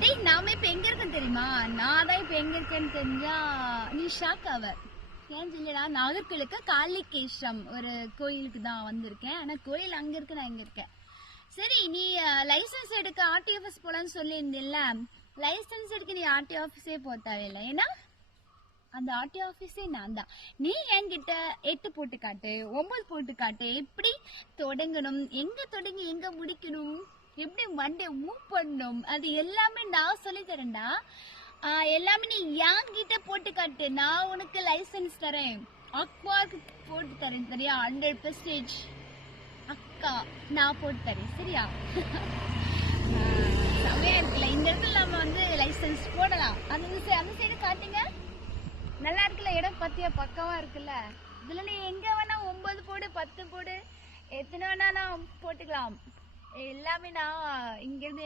டேய் நாம இப்ப எங்க இருக்கேன் தெரியுமா? நான் தான் இப்ப எங்க இருக்கேன்னு தெரிஞ்சா நீ ஷாக் ஆவ. ஏன் சொல்லிடா, நாகர்கோயிலுக்கு காளிகேசம் ஒரு கோயிலுக்கு தான் வந்திருக்கேன். ஆனா கோயில் அங்க இருக்கு, நான் இங்க இருக்கேன். சரி, நீ லைசன்ஸ் எடுக்க ஆர்டி ஆபீஸ் போலான்னு சொல்லியிருந்தில்ல, லைசன்ஸ் எடுக்க நீ ஆர்டி ஆபீஸே போத்தாவில்லை. ஏன்னா அந்த ஆர்டி ஆபீஸே நான் தான். நீ என்கிட்ட 8 போட்டு காட்டு, 9 போட்டு காட்டு, எப்படி தொடங்கணும், எங்க தொடங்கி எங்க முடிக்கணும், எப்படி மண்டே மூவ் பண்ணணும், அது எல்லாமே நான் சொல்லி தரேன்டா. எல்லாமே நீ என்கிட்ட போட்டு காட்டு, நான் உனக்கு லைசன்ஸ் தரேன். அக்காவுக்கு போட்டு தரேன், சரியா? 100% அக்கா நான் போட்டு தரேன், சரியா? செமையா இருக்குல்ல, இந்த இடத்துல நம்ம வந்து லைசன்ஸ் போடலாம். அந்த சைடு காட்டுங்க. நல்லா இருக்குல்ல, இடம் பத்தியா பக்கவா இருக்குல்ல. இதுல நீ எங்க வேணா 9 போடு, 10 போடு, எத்தனை வேணாலும் போட்டுக்கலாம். எல்லாமே நான் இங்க இருந்து